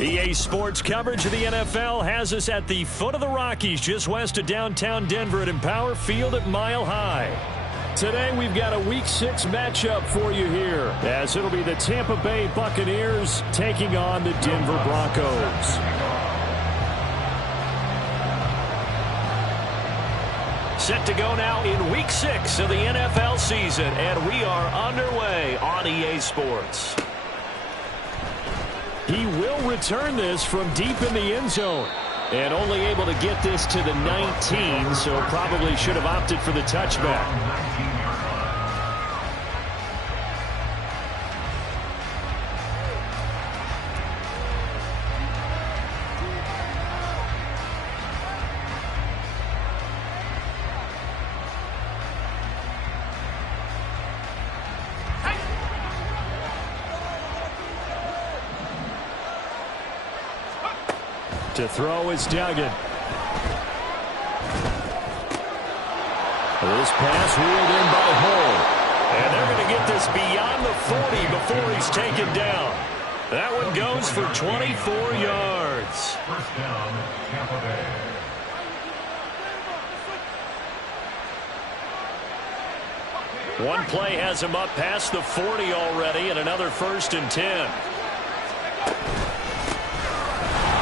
EA Sports coverage of the NFL has us at the foot of the Rockies, just west of downtown Denver at Empower Field at Mile High. Today we've got a Week 6 matchup for you here, as it'll be the Tampa Bay Buccaneers taking on the Denver Broncos. Set to go now in Week 6 of the NFL season, and we are underway on EA Sports. He will return this from deep in the end zone. And only able to get this to the 19, so probably should have opted for the touchback. To throw is Duggan. This pass wheeled in by Hull. And they're going to get this beyond the 40 before he's taken down. That one goes for 24 yards. First down, Tampa Bay. One play has him up past the 40 already, and another 1st and 10.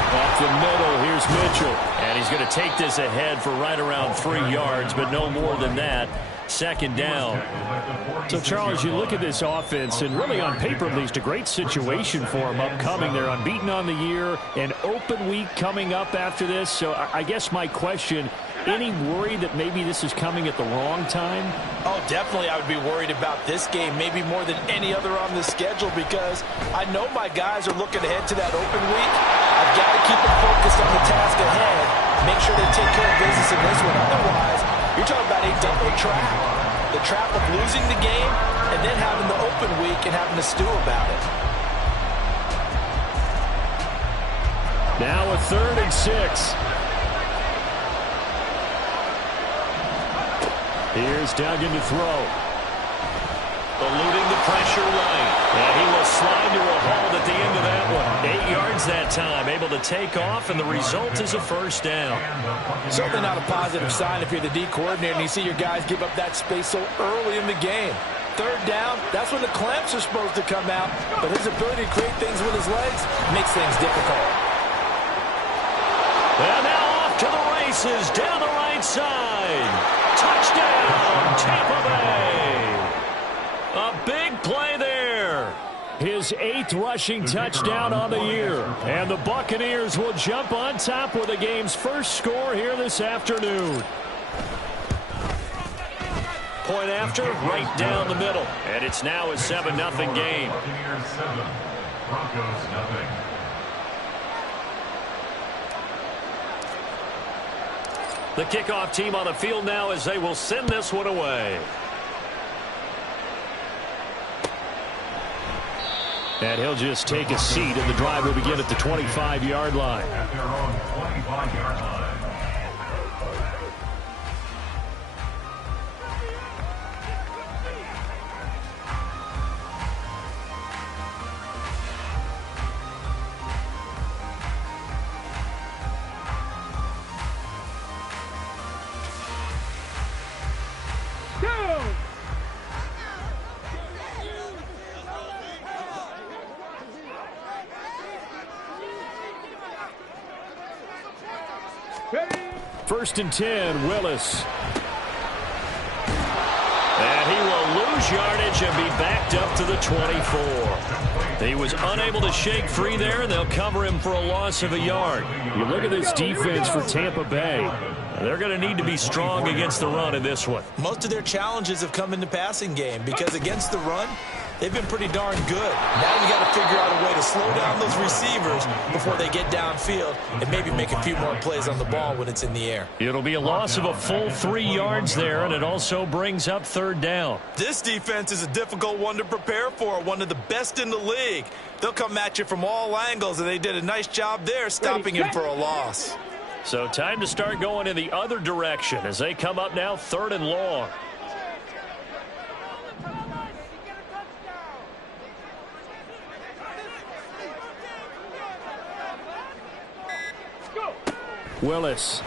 Up the middle, here's Mitchell. And he's going to take this ahead for right around 3 yards, but no more than that. 2nd down. So, Charles, you look at this offense, and really on paper, at least, a great situation for them upcoming. They're unbeaten on the year, an open week coming up after this. So, I guess my question, any worry that maybe this is coming at the wrong time? Oh, definitely I would be worried about this game, maybe more than any other on the schedule, because I know my guys are looking ahead to that open week. I've got to keep them focused on the task ahead, make sure they take care of business in this one. Otherwise, you're talking about a double trap. The trap of losing the game and then having the open week and having to stew about it. Now a 3rd and 6. Here's Duggan to throw. Eluding the pressure right. And he will slide to a halt at the end of that one. 8 yards that time. Able to take off, and the result is a 1st down. Certainly not a positive sign if you're the D coordinator and you see your guys give up that space so early in the game. 3rd down, that's when the clamps are supposed to come out. But his ability to create things with his legs makes things difficult. And now off to the races down the right side. Touchdown, Tampa Bay. A big play there. His 8th rushing touchdown on the year. And the Buccaneers will jump on top with the game's first score here this afternoon. Point after, right down the middle. And it's now a 7-0 game. Buccaneers 7, Broncos 0. The kickoff team on the field now as they will send this one away. And he'll just take a seat, and the drive will begin at the 25-yard line. At their own 25-yard line. First and 10, Willis. And he will lose yardage and be backed up to the 24. He was unable to shake free there, and they'll cover him for a loss of a yard. You look at this defense for Tampa Bay. They're going to need to be strong against the run in this one. Most of their challenges have come in the passing game because against the run, they've been pretty darn good. Now you got to figure out a way to slow down those receivers before they get downfield and maybe make a few more plays on the ball when it's in the air. It'll be a loss of a full 3 yards there, and it also brings up 3rd down. This defense is a difficult one to prepare for, one of the best in the league. They'll come at you from all angles, and they did a nice job there stopping him for a loss. So time to start going in the other direction as they come up now 3rd and long. Willis.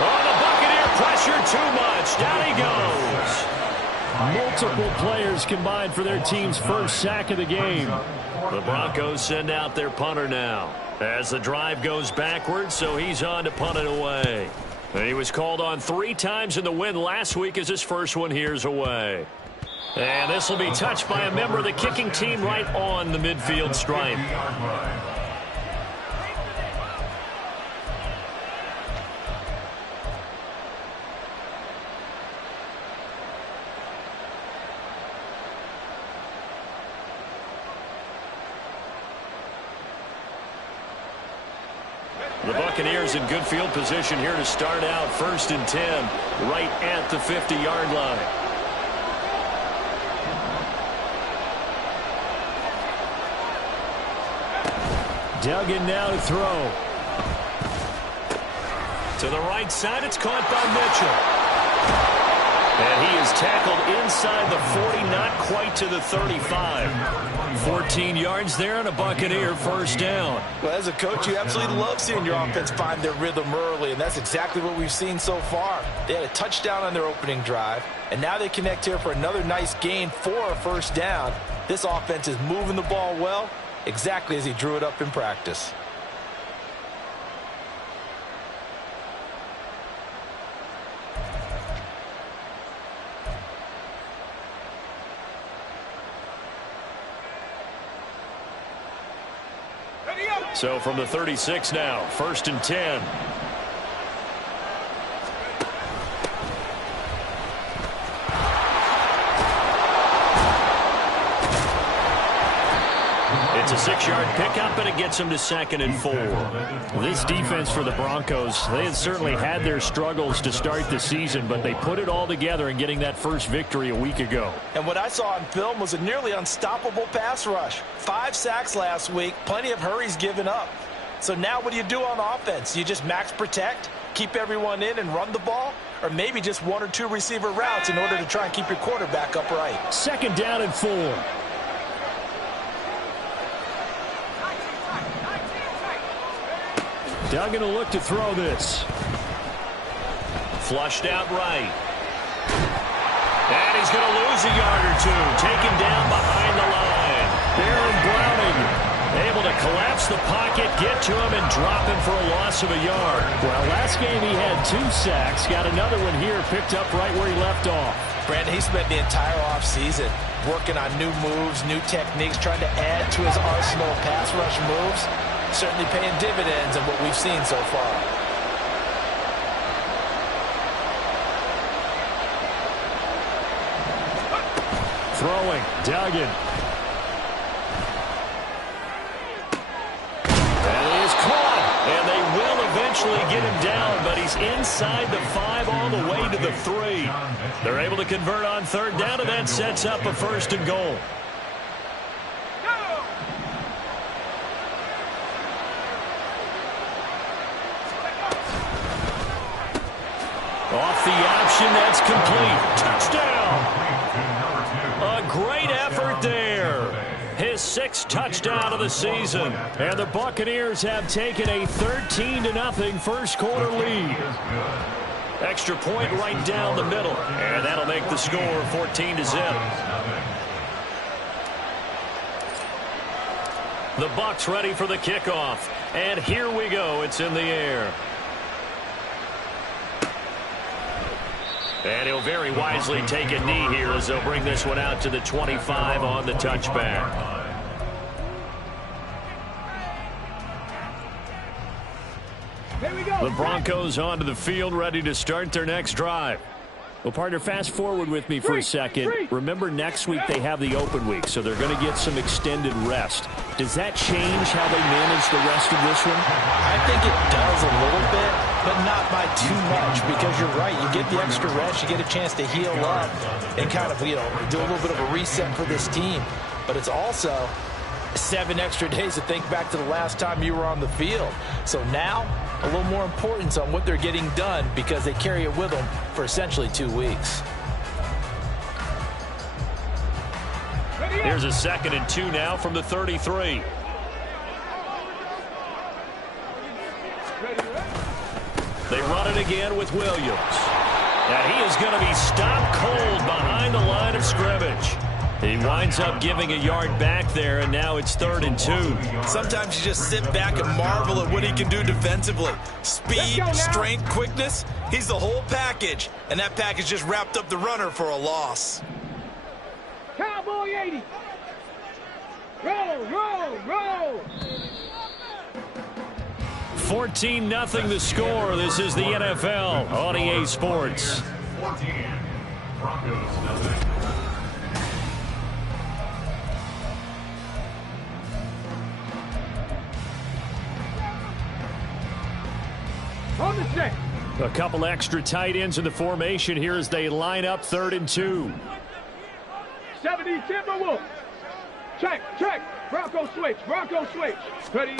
Oh, the Buccaneer pressure too much. Down he goes. Multiple players combined for their team's first sack of the game. The Broncos send out their punter now as the drive goes backwards, so he's on to punt it away. And he was called on 3 times in the win last week as his first one here's away. And this will be touched by a member of the kicking team right on the midfield stripe. The Buccaneers in good field position here to start out 1st and 10, right at the 50-yard line. Duggan now to throw. To the right side, it's caught by Mitchell. And he is tackled inside the 40, not quite to the 35. 14 yards there and a Buccaneer first down. Well, as a coach, you absolutely love seeing your offense find their rhythm early, and that's exactly what we've seen so far. They had a touchdown on their opening drive, and now they connect here for another nice gain for a first down. This offense is moving the ball well, exactly as he drew it up in practice. So from the 36 now, 1st and 10. It's a 6-yard pickup, and it gets him to 2nd and 4. This defense for the Broncos, they had certainly had their struggles to start the season, but they put it all together in getting that first victory a week ago. And what I saw on film was a nearly unstoppable pass rush. 5 sacks last week, plenty of hurries given up. So now what do you do on offense? You just max protect, keep everyone in and run the ball? Or maybe just 1 or 2 receiver routes in order to try and keep your quarterback upright? 2nd down and 4. Duggan will look to throw this. Flushed out right. And he's going to lose a yard or 2. Taken down behind the line. Baron Browning able to collapse the pocket, get to him, and drop him for a loss of a yard. Well, last game he had 2 sacks. Got another one here, picked up right where he left off. Brandon, he spent the entire offseason working on new moves, new techniques, trying to add to his arsenal of pass rush moves. Certainly paying dividends in what we've seen so far. Throwing, Duggan. And he is caught. And they will eventually get him down, but he's inside the 5 all the way to the 3. They're able to convert on 3rd down, and that sets up a 1st and goal. Off the option, that's complete. Touchdown! A great effort there. His 6th touchdown of the season. And the Buccaneers have taken a 13-0 first quarter lead. Extra point right down the middle. And that'll make the score 14-0. The Bucs ready for the kickoff. And here we go. It's in the air. And he'll very wisely take a knee here as they'll bring this one out to the 25 on the touchback. The Broncos onto the field, ready to start their next drive. Well, partner, fast forward with me for a second. Remember, next week they have the open week, so they're going to get some extended rest. Does that change how they manage the rest of this one? I think it does a little bit, but not by too much, because you're right. You get the extra rest, you get a chance to heal up and kind of, do a little bit of a reset for this team. But it's also 7 extra days to think back to the last time you were on the field. So now, a little more importance on what they're getting done because they carry it with them for essentially 2 weeks. Here's a 2nd and 2 now from the 33. run it again with Williams. And he is going to be stopped cold behind the line of scrimmage. He winds up giving a yard back there, and now it's 3rd and 2. Sometimes you just sit back and marvel at what he can do defensively. Speed, strength, quickness, he's the whole package. And that package just wrapped up the runner for a loss. Cowboy 80. Roll, roll, roll. 14-0 the score. This is the NFL on EA Sports. 14. Broncos nothing. On the set. A couple extra tight ends in the formation here as they line up 3rd and 2. 70 Timberwolves. Check, check. Bronco switch, Bronco switch. Ready.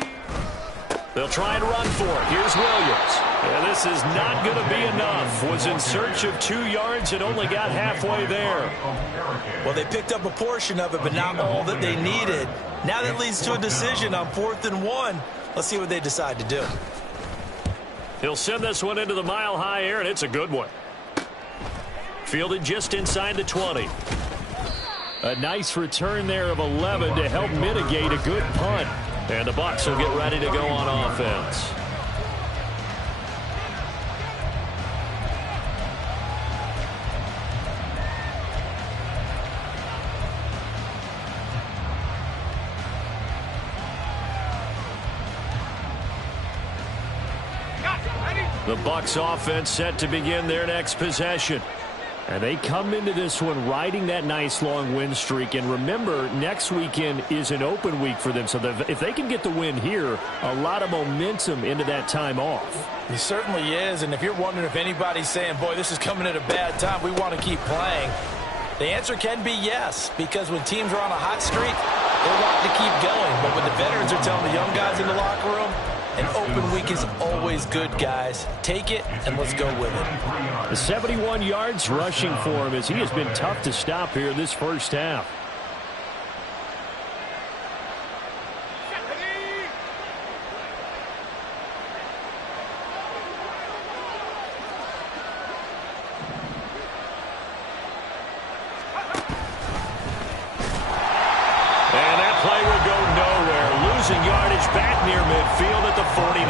They'll try and run for it. Here's Williams. And this is not going to be enough. Was in search of 2 yards and only got halfway there. Well, they picked up a portion of it, but not all that they needed. Now that leads to a decision on 4th and 1. Let's see what they decide to do. He'll send this one into the mile-high air, and it's a good one. Fielded just inside the 20. A nice return there of 11 to help mitigate a good punt. And the Bucs will get ready to go on offense. The Bucs offense set to begin their next possession. And they come into this one riding that nice long win streak. And remember, next weekend is an open week for them. So if they can get the win here, a lot of momentum into that time off. He certainly is. And if you're wondering if anybody's saying, boy, this is coming at a bad time, we want to keep playing, the answer can be yes. Because when teams are on a hot streak, they're wanting to keep going. But when the veterans are telling the young guys in the locker room, an open week is always good, guys. Take it, and let's go with it. The 71 yards rushing for him as he has been tough to stop here this first half. And that play will go nowhere. Losing yardage back near midfield at the 49.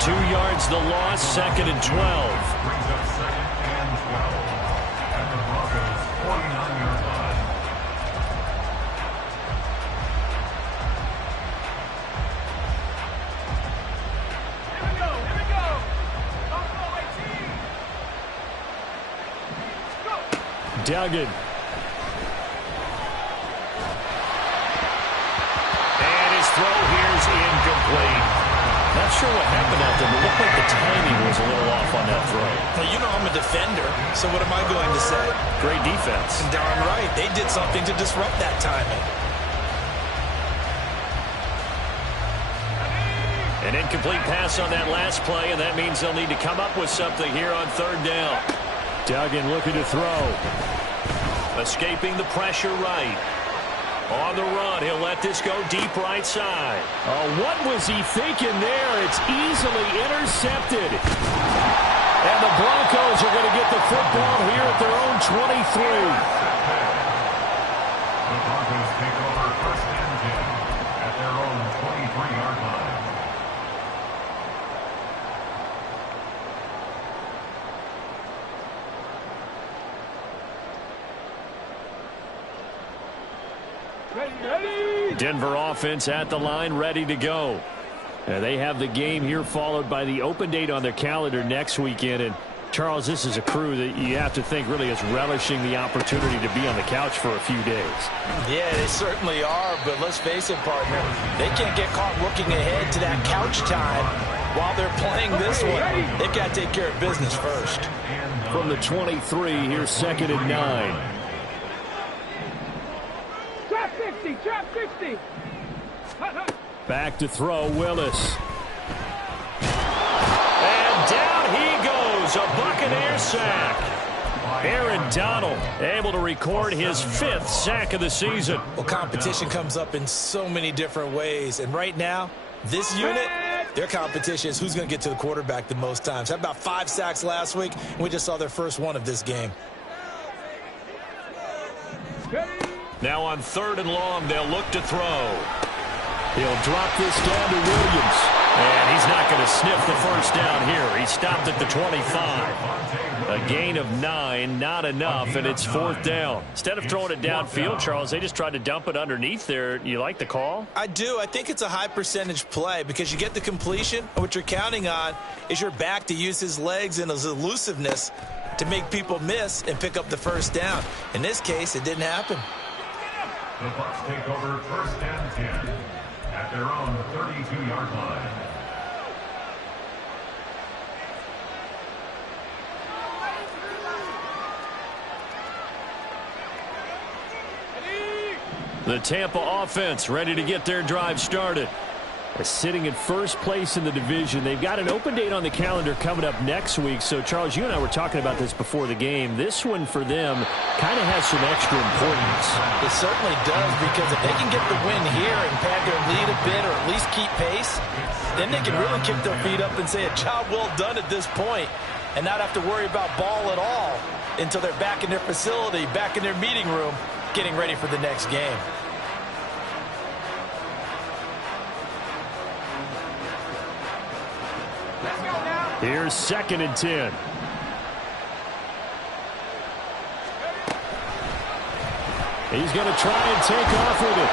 2 yards the loss, 2nd and 12. Brings up 2nd and 12. At the Broncos' 49-yard line. Here we go, here we go. Bronco 18. Go. Duggan. Throw here's incomplete. Not sure what happened out there, but it looked like the timing was a little off on that throw. Well, you know I'm a defender, so what am I going to say? Great defense. Darn right. They did something to disrupt that timing. An incomplete pass on that last play, and that means they'll need to come up with something here on 3rd down. Duggan looking to throw. Escaping the pressure right. On the run, he'll let this go deep right side. Oh, what was he thinking there? It's easily intercepted. And the Broncos are going to get the football here at their own 23. The Broncos take over 1st and 10 at their own 23-yard line. Denver offense at the line, ready to go. They have the game here followed by the open date on their calendar next weekend. And Charles, this is a crew that you have to think really is relishing the opportunity to be on the couch for a few days. Yeah, they certainly are, but let's face it, partner, they can't get caught looking ahead to that couch time while they're playing this one. They've got to take care of business first. From the 23, here's 2nd and 9. Trap 60, trap 60. Back to throw, Willis. And down he goes, a Buccaneer sack. Aaron Donald able to record his 5th sack of the season. Well, competition comes up in so many different ways, and right now, this unit, Their competition is who's going to get to the quarterback the most times. Had about 5 sacks last week, and we just saw their first one of this game. Now on 3rd and long, they'll look to throw. He'll drop this down to Williams. And he's not going to sniff the first down here. He stopped at the 25. A gain of 9, not enough, and it's 4th down. Instead of throwing it downfield, Charles, they just tried to dump it underneath there. You like the call? I do. I think it's a high percentage play because you get the completion, and what you're counting on is your back to use his legs and his elusiveness to make people miss and pick up the first down. In this case, it didn't happen. The Bucks take over 1st and 10 at their own 32-yard line. The Tampa offense ready to get their drive started. They're sitting in first place in the division. They've got an open date on the calendar coming up next week. So, Charles, you and I were talking about this before the game. This one for them kind of has some extra importance. It certainly does, because if they can get the win here and pad their lead a bit or at least keep pace, then they can really kick their feet up and say a job well done at this point and not have to worry about ball at all until they're back in their facility, back in their meeting room, getting ready for the next game. Here's 2nd and 10. He's going to try and take off with it.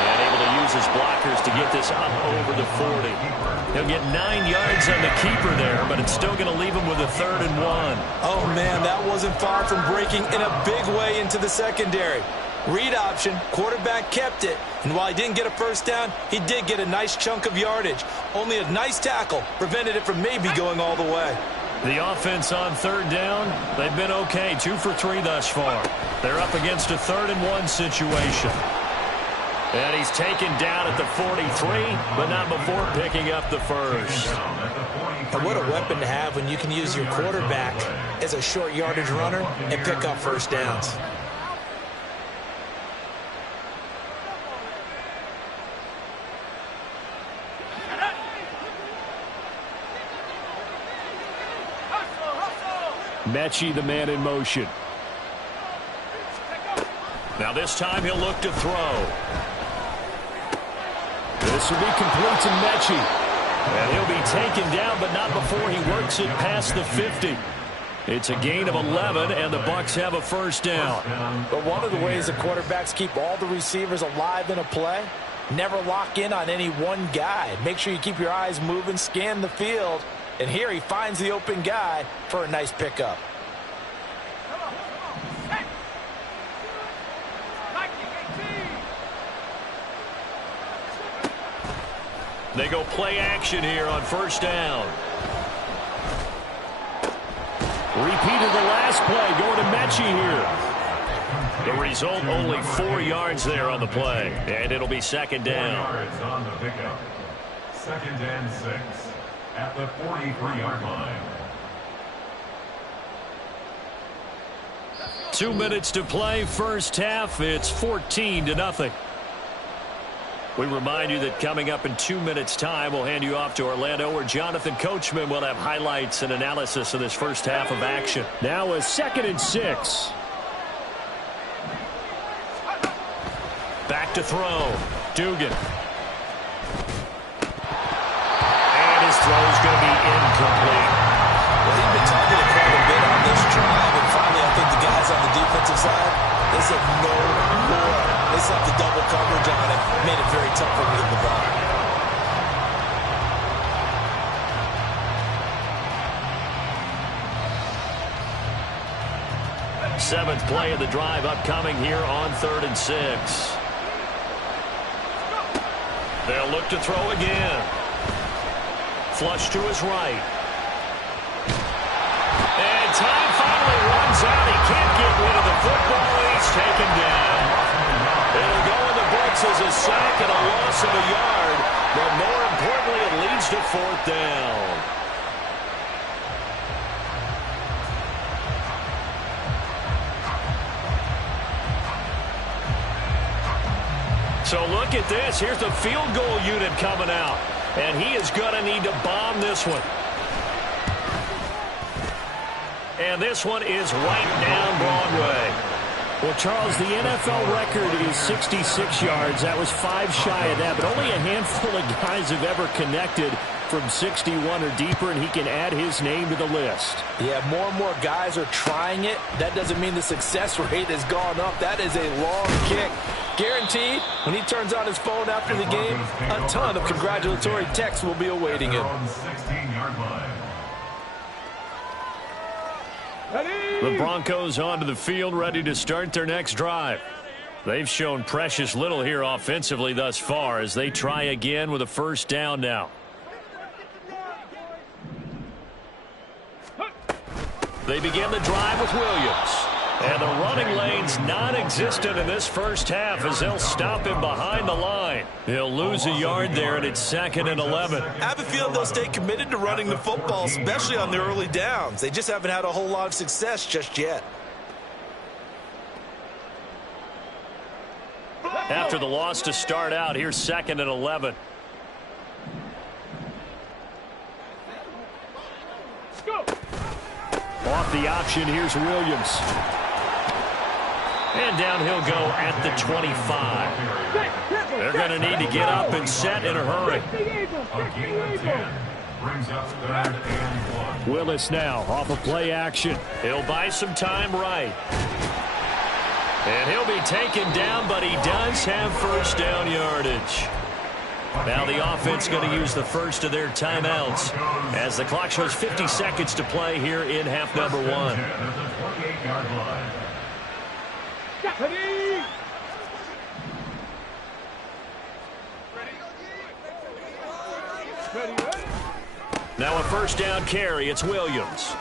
And able to use his blockers to get this up over the 40. He'll get 9 yards on the keeper there, but it's still going to leave him with a 3rd and 1. Oh, man, that wasn't far from breaking in a big way into the secondary. Read option, quarterback kept it, and while he didn't get a first down, he did get a nice chunk of yardage. Only a nice tackle prevented it from maybe going all the way. The offense on 3rd down, they've been okay, 2 for 3 thus far. They're up against a 3rd and 1 situation. And he's taken down at the 43, but not before picking up the first. And what a weapon to have when you can use your quarterback as a short yardage runner and pick up first downs. Mechie, the man in motion. Now this time he'll look to throw. This will be complete to Mechie. And he'll be taken down, but not before he works it past the 50. It's a gain of 11, and the Bucks have a first down. But one of the ways the quarterbacks keep all the receivers alive in a play, never lock in on any one guy. Make sure you keep your eyes moving, scan the field. And here he finds the open guy for a nice pickup. They go play action here on first down. Repeated the last play, going to Mechie here. The result, only 4 yards there on the play. And it'll be 2nd down. 4 yards on the pickup. 2nd and 6 at the 43-yard line. 2 minutes to play, first half. It's 14-0. We remind you that coming up in 2 minutes' time, we'll hand you off to Orlando, where Jonathan Coachman will have highlights and analysis of this first half of action. Now a 2nd and 6. Back to throw. Dugan. And his throw is going to be incomplete. Well, he's been targeted quite a bit on this drive, and finally I think the guys on the defensive side, they said no more. They slapped the double coverage on him, made it very tough for him to get the ball. Seventh play of the drive upcoming here on 3rd and 6. They'll look to throw again. Flush to his right. And time finally runs out. He can't get rid of the football, and he's taken down. It'll go in the books as a sack and a loss of a yard, but more importantly, it leads to 4th down. So look at this. Here's the field goal unit coming out. And he is going to need to bomb this one. And this one is right down Broadway. Well, Charles, the NFL record is 66 yards. That was 5 shy of that, but only a handful of guys have ever connected from 61 or deeper, and he can add his name to the list. Yeah, more and more guys are trying it. That doesn't mean the success rate has gone up. That is a long kick. Guaranteed, when he turns on his phone after the game, a ton of congratulatory texts will be awaiting him. The Broncos onto the field, ready to start their next drive. They've shown precious little here offensively thus far as they try again with a first down now. They begin the drive with Williams. And the running lane's non-existent in this first half as they'll stop him behind the line. He'll lose a yard there, and it's 2nd and 11. I have a feeling they'll stay committed to running the football, especially on the early downs. They just haven't had a whole lot of success just yet. After the loss to start out, here's 2nd and 11. Let's go. Off the option, here's Williams. And down he'll go at the 25. They're going to need to get up and set in a hurry. Willis now off of play action. He'll buy some time right. And he'll be taken down, but he does have first down yardage. Now the offense going to use the first of their timeouts as the clock shows 50 seconds to play here in half number 1. Now a first down carry. It's Williams.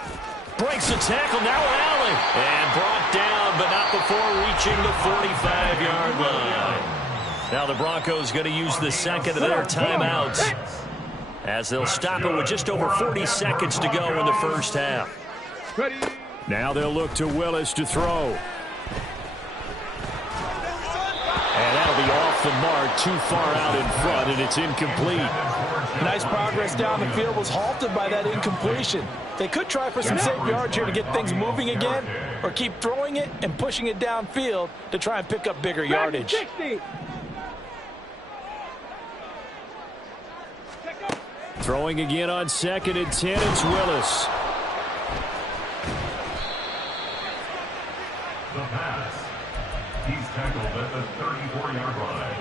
Breaks the tackle. Now Allen. And brought down, but not before reaching the 45-yard line. Now the Broncos going to use the second of their timeouts as they'll stop it with just over 40 seconds to go in the first half. Now they'll look to Willis to throw. And that'll be off the mark, too far out in front, and it's incomplete. Nice progress down the field was halted by that incompletion. They could try for some safe yards here to get things moving again, or keep throwing it and pushing it downfield to try and pick up bigger yardage. Throwing again on 2nd and 10, it's Willis. The pass. He's tackled at the 34-yard line.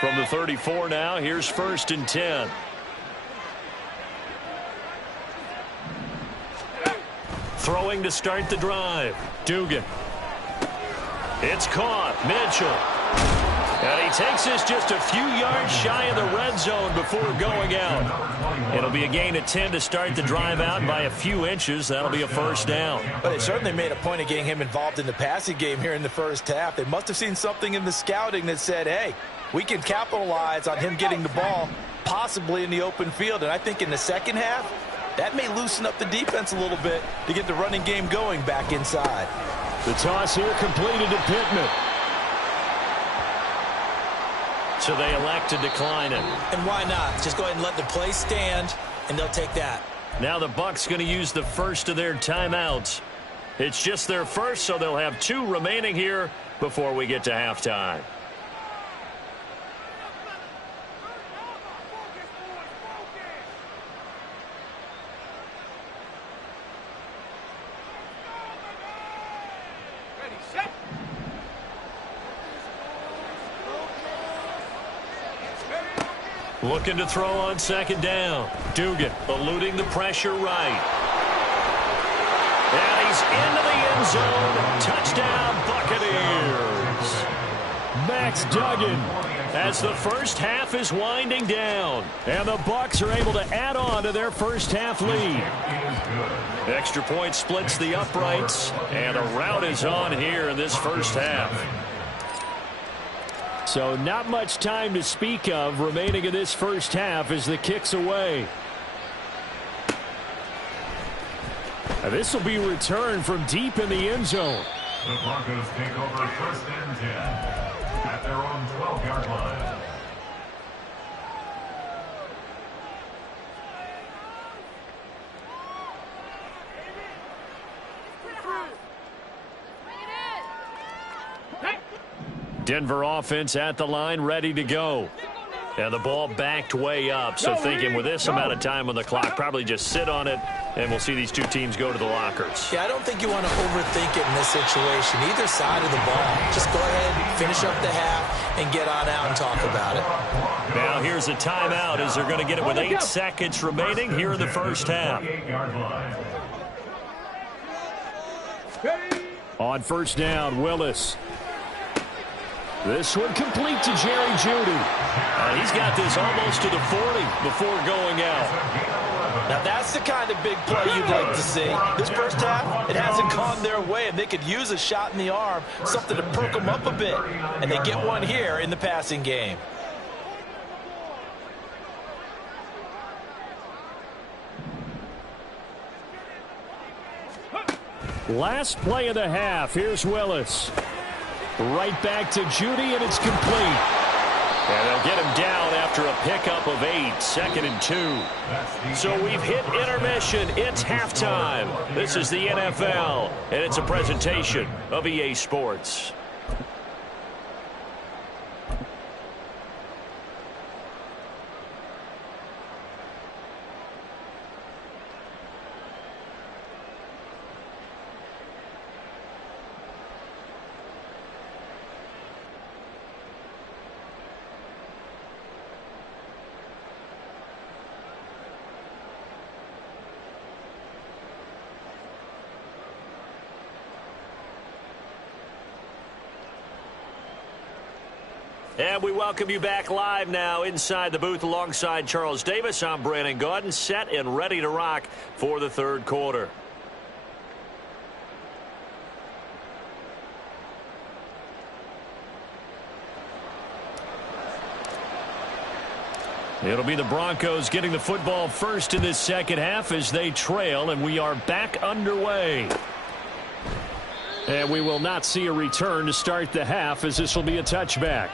From the 34 now, here's 1st and 10. Throwing to start the drive. Dugan. It's caught. Mitchell. And he takes this just a few yards shy of the red zone before going out. It'll be a gain of 10 to start the drive out by a few inches. That'll be a first down. But they certainly made a point of getting him involved in the passing game here in the first half. They must have seen something in the scouting that said, hey, we can capitalize on him getting the ball possibly in the open field. And I think in the second half, that may loosen up the defense a little bit to get the running game going back inside. The toss here completed to Pittman. So they elect to decline it. And why not? Just go ahead and let the play stand, and they'll take that. Now the Bucs going to use the first of their timeouts. It's just their first, so they'll have 2 remaining here before we get to halftime. Looking to throw on 2nd down. Dugan eluding the pressure right. And he's into the end zone. Touchdown, Buccaneers. Max Duggan as the first half is winding down. And the Bucs are able to add on to their first half lead. Extra point splits the uprights. And a rout is on here in this first half. So not much time to speak of remaining in this first half as the kick's away. And this will be returned from deep in the end zone. The Broncos take over 1st and 10 at their own 12-yard line. Denver offense at the line, ready to go. And the ball backed way up, so thinking with this amount of time on the clock, probably just sit on it, and we'll see these two teams go to the lockers. Yeah, I don't think you want to overthink it in this situation. Either side of the ball. Just go ahead, finish up the half, and get on out and talk about it. Now here's a timeout as they're going to get it with 8 seconds remaining here in the first half. On first down, Willis. This one complete to Jerry Jeudy. And he's got this almost to the 40 before going out. Now that's the kind of big play you'd like to see. This first half, it hasn't gone their way, and they could use a shot in the arm, something to perk them up a bit. And they get one here in the passing game. Last play of the half. Here's Willis. Right back to Jeudy, and it's complete. And they'll get him down after a pickup of 8, 2nd and 2. So we've hit intermission. It's halftime. This is the NFL, and it's a presentation of EA Sports. And we welcome you back live now inside the booth alongside Charles Davis. I'm Brandon Gaudin, set and ready to rock for the third quarter. It'll be the Broncos getting the football first in this second half as they trail, and we are back underway. And we will not see a return to start the half as this will be a touchback.